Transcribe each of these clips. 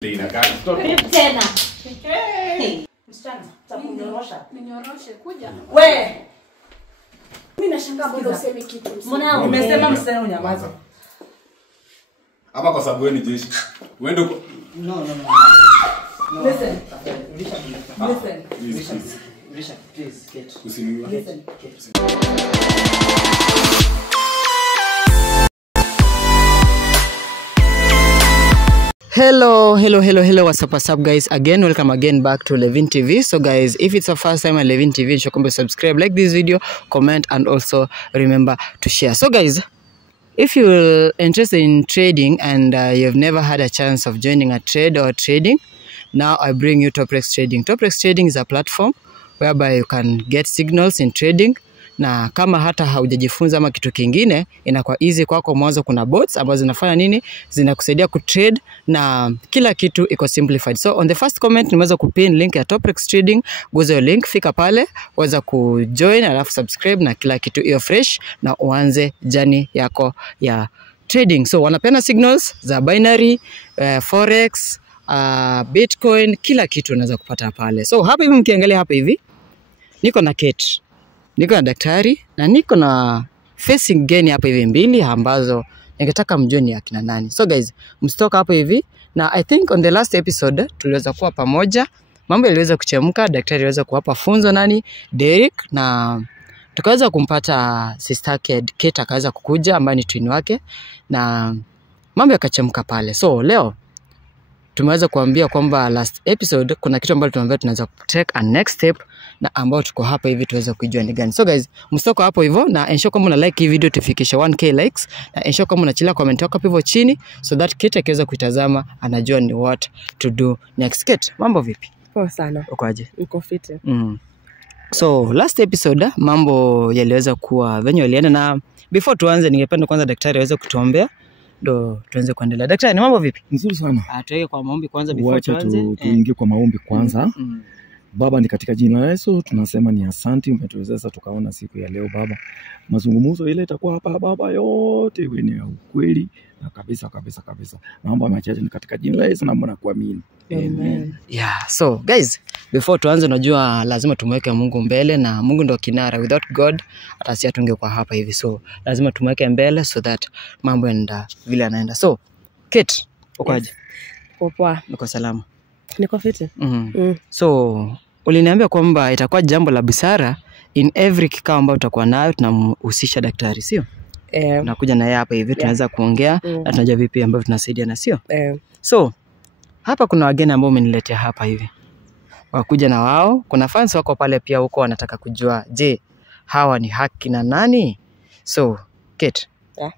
Tena. Msichana, takunyorosha. Ninyoroshe kuja. We. Mimi nashangaa bado useme kitu. Mwanangu, nimesema msichana unyamaze. Ama kwa sababu wewe ni jeshi. Wewe ndio No. Listen. Listen, please get. Usiniwa. Listen. Hello, what's up guys, welcome again back to Levin TV. So guys, if it's your first time on Levin TV, subscribe, like this video, comment, and also remember to share. So guys, if you're interested in trading and you've never had a chance of joining a trade or trading, now I bring you Toprex Trading. Toprex Trading is a platform whereby you can get signals in trading, na kama hata haujajifunza ama kitu kingine, inakuwa easy kwako. Mwanzo kuna bots ambazo zinafanya nini, zinakusaidia kutrade na kila kitu iko simplified. So on the first comment nimeweza kupin link ya Toprex Trading, guza hiyo link, fika pale, weza kujoin, alafu subscribe na kila kitu iyo fresh, na uanze journey yako ya trading. So wanapenda signals za binary, forex, bitcoin, kila kitu unaweza kupata pale. So hapa hivi mkiangalia hapa hivi, niko na Kate, niko na daktari, na niko na facing gain hapa hivi mbili ambazo ningetaka mjue ni akina nani. So guys, msitoka hapa hivi, na I think on the last episode tuliweza kuwa pamoja, mambo yaliweza kuchemka, daktari aliweza kuwapa funzo nani, Derek, na tukaweza kumpata sister yake Kate akaweza kukuja ambaye ni twin wake, na mambo yakachemka pale. So leo tumeweza kuambia kwamba last episode kuna kitu ambacho tunaambia tunaweza take a next step, na ambao tuko hapa hivi tuweza kujua ni gani. So guys, msitoko hapo hivyo, na ensure kama una like hii video tufikishe 1k likes, na ensure kama unachila comment yako hapo hivyo chini, so that Kate akiweza kuitazama anajua ni what to do next. Kate, mambo vipi? Poa sana. Uko aje? Niko fit. So last episode mambo yaliweza kuwa venye yalienda, na before tuanze ningependa kwanza daktari aweze kutuombea ndo tuanze kuendelea. Daktari, ni mambo vipi? Nzuri sana. Tuweke kwa maombi kwanza before tuanze. Tuingie kwa maombi kwanza. Baba, ni katika jina la Yesu tunasema ni asante umetuwezesha tukaona siku ya leo Baba. Mazungumzo ile itakuwa hapa Baba yote wewe ni ukweli na kabisa. Naomba machache ni katika jina la Yesu na mbona kuamini. Amen. Yeah, so guys, before tuanze unajua lazima tumweke Mungu mbele, na Mungu ndo kinara. Without God hata si tungekuwa hapa hivi. So lazima tumweke mbele so that mambo yanaenda vile yanaenda. So Kate, uko aje? Poa. Niko salama. Niko fit. So uliniambia kwamba itakuwa jambo la busara in every kikao ambao utakuwa nayo tunamhusisha daktari, sio? Tunakuja na yeye hapa hivi tunaweza kuongea na tunajua vipi ambavyo tunasaidiana, sio? So hapa kuna wageni ambao umeniletea hapa hivi, wakuja na wao, kuna fans wako pale pia huko wanataka kujua, je, hawa ni haki na nani? So Kate,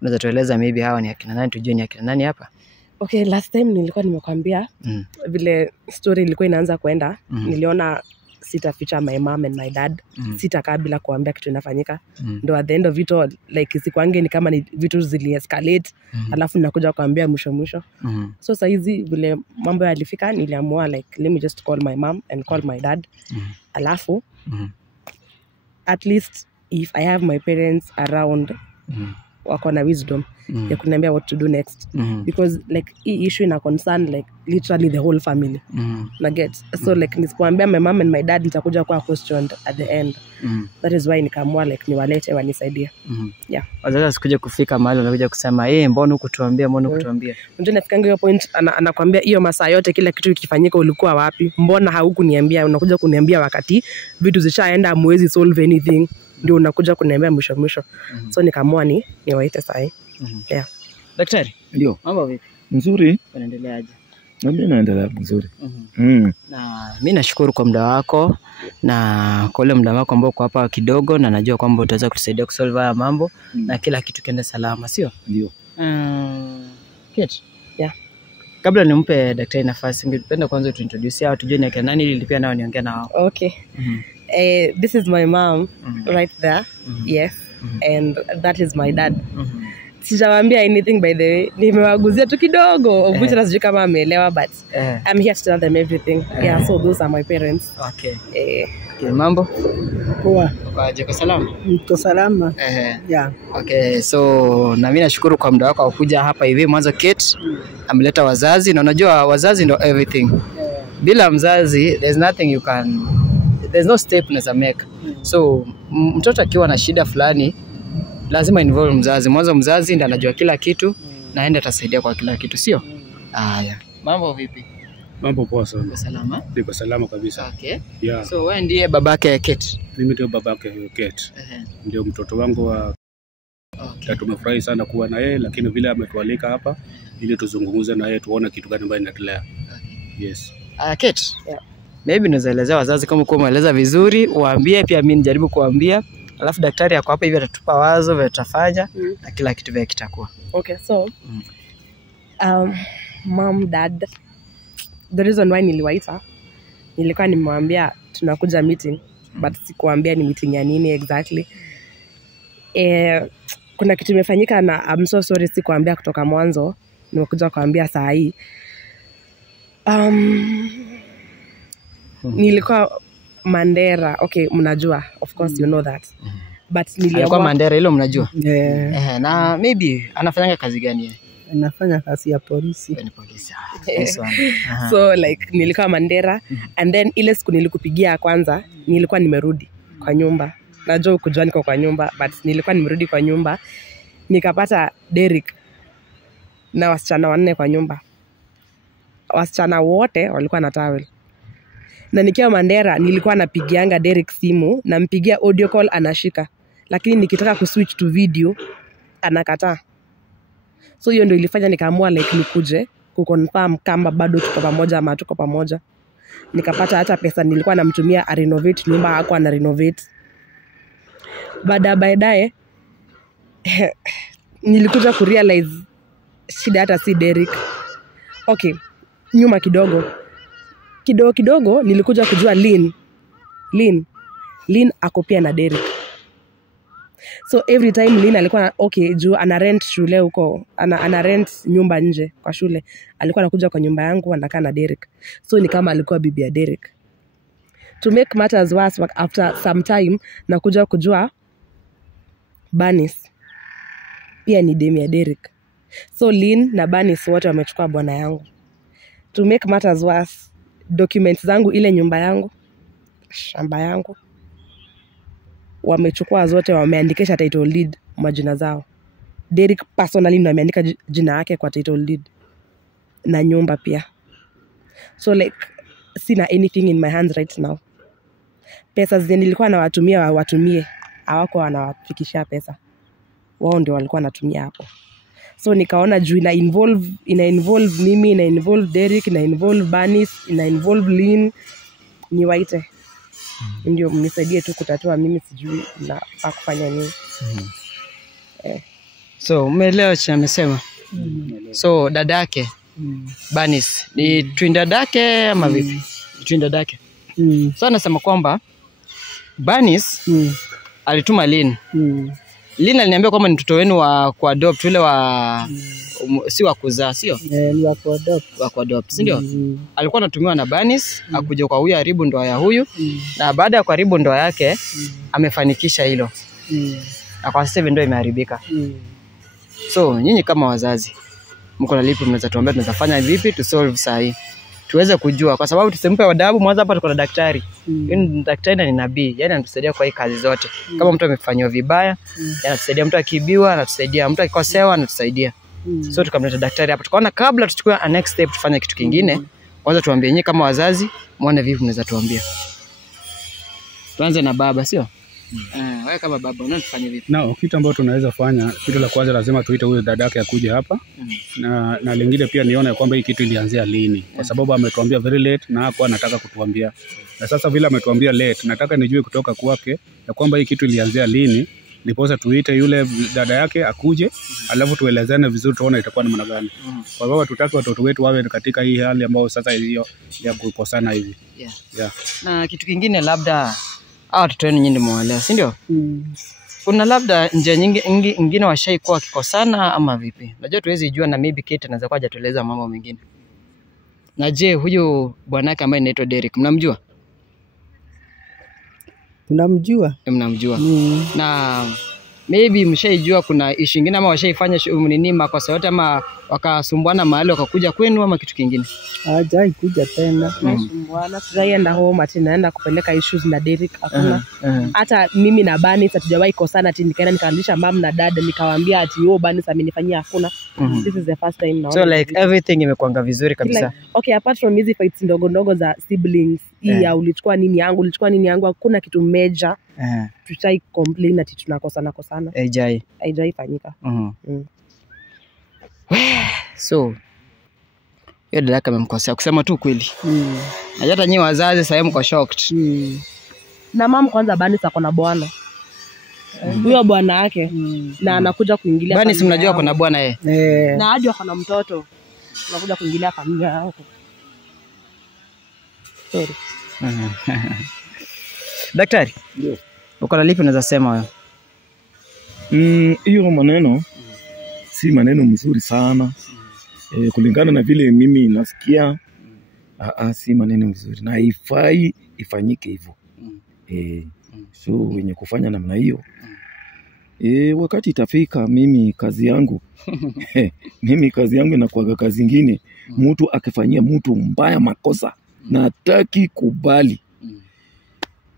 unaweza tueleza maybe hawa ni akina nani, tujue ni akina nani hapa? Okay, last time nilikuwa nimekwambia vile story ilikuwa inaanza kwenda, niliona sitaficha my mom and my dad, sitakaa bila kuambia kitu inafanyika. Ndo at the end of it all, like sikwange ni kama ni vitu zili escalate, alafu nakuja kuambia mwisho. So saizi vile mambo yalifika, niliamua like let me just call my mom and call my dad. Alafu at least if I have my parents around, wako na wisdom ya kuniambia what to do next, because like hii issue ina concern like literally the whole family. Na get so like nisipoambia my mom and my dad nitakuja kuwa questioned at the end. That is why nikaamua like niwalete wanisaidie. Yeah, wazazi sikuje kufika mahali wanakuja kusema mbona hukutuambia, unajua nafikanga hiyo point, anakuambia hiyo masaa yote kila kitu ikifanyika ulikuwa wapi, mbona haukuniambia? Unakuja kuniambia wakati vitu zishaenda, mwezi solve anything, ndio unakuja kuniambia mwisho. So nikaamua niwaite sahi. Yeah. Daktari, ndio. Mambo vipi? Nzuri. Unaendeleaje? Mimi naendelea vizuri. Na mimi nashukuru kwa muda wako, na kwa ule muda wako ambao uko hapa kidogo, na najua kwamba utaweza kutusaidia kusolve haya mambo na kila kitu kiende salama, sio? Ndio. Kate. Yeah. Kabla nimpe daktari nafasi, ningependa kwanza tuintroduce hao tujue ni akina nani, ili pia nao niongea nao. Okay. This is my mom right there. Yes. And that is my dad. Sijawaambia anything by the way. Nimewaguzia tu kidogo. Obucha sijui kama ameelewa but I'm here to tell them everything. Yeah, so those are my parents. Okay. Okay, mambo? Poa. Kwa salama? Mko salama? Yeah. Okay, so na mimi nashukuru kwa muda wako kuja hapa hivi. Mwanzo Kate ameleta wazazi na unajua wazazi ndo everything. Bila mzazi there's no step unaweza make. So mtoto akiwa na shida fulani lazima involve mzazi. Mwanzo mzazi ndiye anajua kila kitu na aende atasaidia kwa kila kitu, sio? Haya. Mambo vipi? Mambo poa sana. Uko salama? Niko salama kabisa. Okay. Yeah. So wewe ndiye babake Kate? Mimi ndio babake Kate. Ndio mtoto wangu wa okay. Tumefurahi sana kuwa na yeye, lakini vile ametualika hapa ili tuzungumze na yeye tuone kitu gani ambacho inaendelea. Okay. Yes. Kate. Yeah. Maybe unaelezea wazazi kama uko umeeleza vizuri, waambie pia mimi nijaribu kuambia. Alafu daktari yako hapa hivi atatupa wazo vile tutafanya na kila kitu vile kitakuwa. Okay, so mom, dad, the reason why niliwaita nilikuwa nimemwambia tunakuja meeting but sikuambia ni meeting ya nini exactly. Kuna kitu imefanyika na I'm so sorry sikuambia kutoka mwanzo, nimekuja kuambia saa hii. Nilikuwa Mandera. Okay, mnajua. Of course you know that. But alikuwa Mandera, hilo mnajua? Na maybe anafanya kazi gani yeye? Anafanya kazi ya polisi. Ni polisi. Yes, so like nilikuwa Mandera and then ile siku nilikupigia kwanza nilikuwa nimerudi kwa nyumba. Najua ukujua niko kwa nyumba but nilikuwa nimerudi kwa nyumba nikapata Derek na wasichana 4 kwa nyumba. Wasichana wote walikuwa na towel. Na nikiwa Mandera nilikuwa napigianga Derek simu na mpigia audio call anashika. Lakini nikitaka kuswitch to video anakataa. So hiyo ndio ilifanya nikaamua like nikuje kuconfirm kama bado tuko pamoja ama tuko pamoja. Nikapata hata pesa nilikuwa namtumia a renovate nyumba hakuwa na renovate. Baadaye nilikuja kurealize shida hata si Derek. Okay, nyuma kidogo nilikuja kujua Lynn ako pia na Derek. So every time Lynn alikuwa okay juu ana rent shule huko, ana rent nyumba nje kwa shule, alikuwa anakuja kwa nyumba yangu anakaa na Derek. So ni kama alikuwa bibi ya Derek. To make matters worse, after some time nakuja kujua Banis pia ni demi ya Derek. So Lynn na Banis wote wamechukua bwana yangu. To make matters worse, documents zangu ile nyumba yangu, shamba yangu wamechukua zote, wameandikisha title deed majina zao. Derek personally ndo ameandika jina yake kwa title deed na nyumba pia. So like sina anything in my hands right now. Pesa zenye nilikuwa nawatumia watumie, hawako wanawafikishia pesa. Wao ndio walikuwa natumia hapo. So nikaona juu ina involve mimi, ina involve Derek, ina involve Banis, ina involve Lynn, niwaite. Ndio mnisaidie tu kutatua, mimi sijui na kufanya nini. So umeelewa cha amesema? So dadake Banis ni twin dadake ama vipi? Twin dadake. So anasema kwamba Banis alituma Lynn. Lynn aliniambia kwamba ni mtoto wenu wa kuadopt, ule wa si wa kuzaa, sio? Ni wa kuadopt. Wa kuadopt, si ndio? Alikuwa anatumiwa na Banis akuje kwa huyu haribu ndoa ya huyu. Na baada ya kuharibu ndoa yake amefanikisha hilo. Na kwa sasa hivi ndio imeharibika. So nyinyi kama wazazi mko na lipi mnaweza tuambia tunaweza fanya vipi to solve saa hii? Tuweze kujua kwa sababu tusimpe adabu. Mwanzo hapa tuko na daktari. Yeye daktari ni nabii, yani anatusaidia kwa hii kazi zote. Kama mtu amefanywa vibaya, anatusaidia. Mtu akiibiwa anatusaidia, mtu akikosewa anatusaidia. So tukamleta daktari hapa. Tukaona kabla tuchukue a next step tufanye kitu kingine, kwanza tuambie nyinyi kama wazazi muone vipi mnaweza tuambia. Tuanze na baba, sio? Wewe kama baba unatufanya vipi? Na kitu ambacho tunaweza fanya, kitu la kwanza lazima tuite huyo dadake akuje hapa. Na lingine pia nione kwamba hii kitu ilianzia lini, kwa sababu ametuambia very late na hapo anataka kutuambia. Na sasa vile ametuambia late, nataka nijue kutoka kwake ya kwamba hii kitu ilianzia lini, ndiposa tuite yule dada yake akuje, alafu tuelezane vizuri tuone itakuwa namna gani. Kwa sababu tutaki watoto wetu wawe katika hii hali ambayo sasa hiyo ya kukosana hivi. Yeah. Na kitu kingine labda watoto wenu nyinyi mwalea, si ndio? kuna labda njia nyingine washaikuwa wakikosana ama vipi? Najua tuwezi jua, na maybe Kate anaweza kuwa hajatueleza mambo mengine. Na je, huyu bwanake ambaye anaitwa Derek mnamjua? Tunamjua. Mnamjua. Na maybe mshaijua kuna issue nyingine ama washaifanya nini makosa yote ama wakasumbuana mahali wakakuja kwenu ama kitu kingine? Hajai kuja tena. Tunasumbuana, tunaenda home ati naenda kupeleka issues na Derek hakuna. Hata mimi na Bani hatujawahi kosana ati nikaenda nikaandisha mom na dad nikawaambia ati Bani amenifanyia hakuna. This is the first time now. So like everything imekuanga vizuri kabisa. Like, okay, apart from hizi fights ndogo za siblings, ya ulichukua nini yangu, hakuna kitu major. Tutai complain ati tunakosana. Haijai fanyika. So hiyo dada yake amemkosea kusema tu kweli. Hata nyinyi wazazi sasa mko shocked. Na mama kwanza Bani sako na bwana. Huyo bwana yake na anakuja kuingilia. Bani si mnajua kuna bwana yeye. Na hadi ako na mtoto. Anakuja kuingilia familia yao. Sorry. Daktari. Ndio. Uko na lipi unaweza sema wewe? Hiyo maneno si maneno mzuri sana. Kulingana na vile mimi nasikia, si maneno mzuri na haifai ifanyike hivyo. So wenye kufanya namna hiyo, wakati itafika, mimi kazi yangu inakuwa kazi nyingine. Mtu akifanyia mtu mbaya makosa na hataki kubali,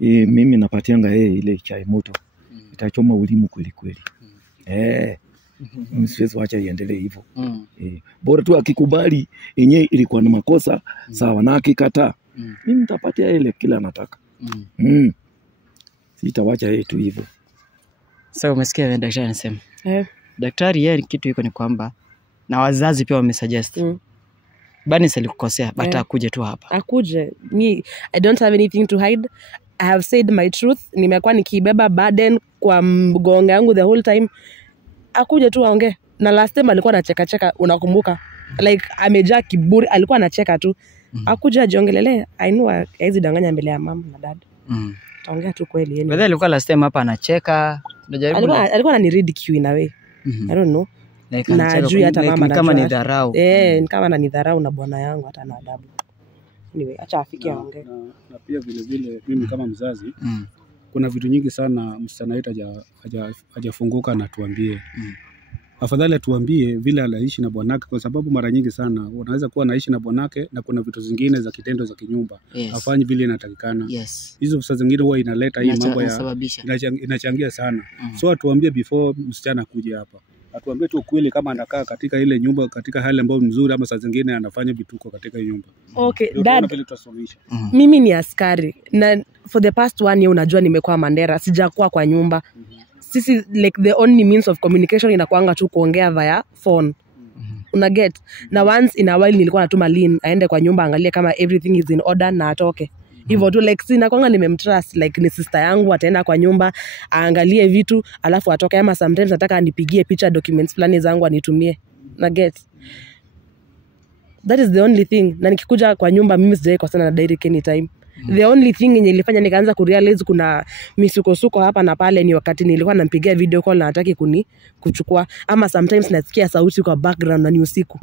mimi napatianga ile chai moto, itachoma ulimu kweli kweli. Msiwezi wacha iendelee hivyo. Bora tu akikubali yenyewe ilikuwa na makosa, sawa, na akikataa, mimi nitapatia ile kila anataka. Sitawacha yeye tu hivyo. So umesikia daktari anasema? Daktari yeye kitu iko ni kwamba na wazazi pia wamesuggest. Bani alikukosea, but akuje tu hapa. Akuje. I don't have anything to hide. I have said my truth. Nimekuwa nikibeba burden kwa mgongo yangu the whole time. Akuje tu aongee. Na last time alikuwa anacheka, unakumbuka? Like amejaa kiburi, alikuwa anacheka tu. Akuje ajiongelele. I know hizi danganya mbele ya mama na dad. Taongea tu kweli yeye. Wewe alikuwa last time hapa anacheka. Alikuwa ananiridicule in a way. I don't know. Like na juu hata mama kama ni dharau. Ni kama na ni dharau na bwana yangu hata na adabu. Anyway, acha afikie aongee. Na pia vile mimi kama mzazi, kuna vitu nyingi sana msichana wetu hajafunguka na tuambie. Afadhali atuambie vile anaishi na bwanake, kwa sababu mara nyingi sana unaweza kuwa anaishi na bwanake na kuna vitu zingine za kitendo za kinyumba afanye vile inatakikana. Hizo saa zingine huwa inaleta hii mambo ya inachangia sana. So atuambie before msichana kuja hapa. Atuambie tu kweli kama anakaa katika ile nyumba katika hali ambayo nzuri ama saa zingine anafanya vituko katika nyumba. Okay, dad. Mimi ni askari na for the past 1 year unajua nimekuwa Mandera, sijakuwa kwa nyumba. Sisi like the only means of communication inakuanga tu kuongea via phone. Una get? Na once in a while nilikuwa natuma Lynn aende kwa nyumba angalie kama everything is in order na atoke. Hivyo tu like sina kwanga nimemtrust, like ni sister yangu, ataenda kwa nyumba aangalie vitu alafu atoke, ama sometimes nataka anipigie picha documents fulani zangu anitumie. Na get? That is the only thing. Na nikikuja kwa nyumba mimi sijai kwa sana na Derek anytime. The only thing yenye ilifanya nikaanza kurealize kuna misukosuko hapa na pale ni wakati nilikuwa nampigia video call na hataki kuchukua, ama sometimes nasikia sauti kwa background na ni usiku.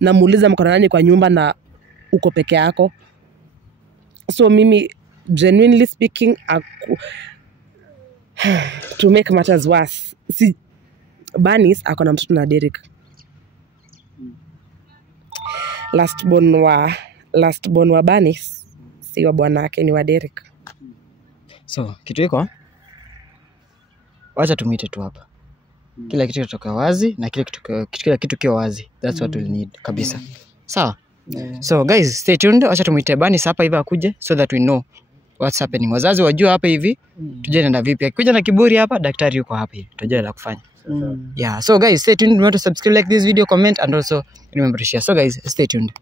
Namuuliza mko na nani kwa nyumba na uko peke yako. So mimi genuinely speaking to make matters worse, Banis ako na mtoto na Derek. Last born wa Banis si wa bwana yake, ni wa Derek. So kitu iko, wacha tumite tu hapa. Kila kitu kitoka wazi na kila kitu kiwa wazi. That's what we need kabisa. Sawa? So guys, stay tuned. Wacha tumite Banis hapa hivi akuje so that we know what's happening. Wazazi wajua hapa hivi tujue nenda vipi. Akikuja na kiburi hapa, daktari yuko hapa hivi. Tujue la kufanya. Yeah. So guys, stay tuned. Remember to subscribe, like this video, comment and also remember to share. So guys, stay tuned.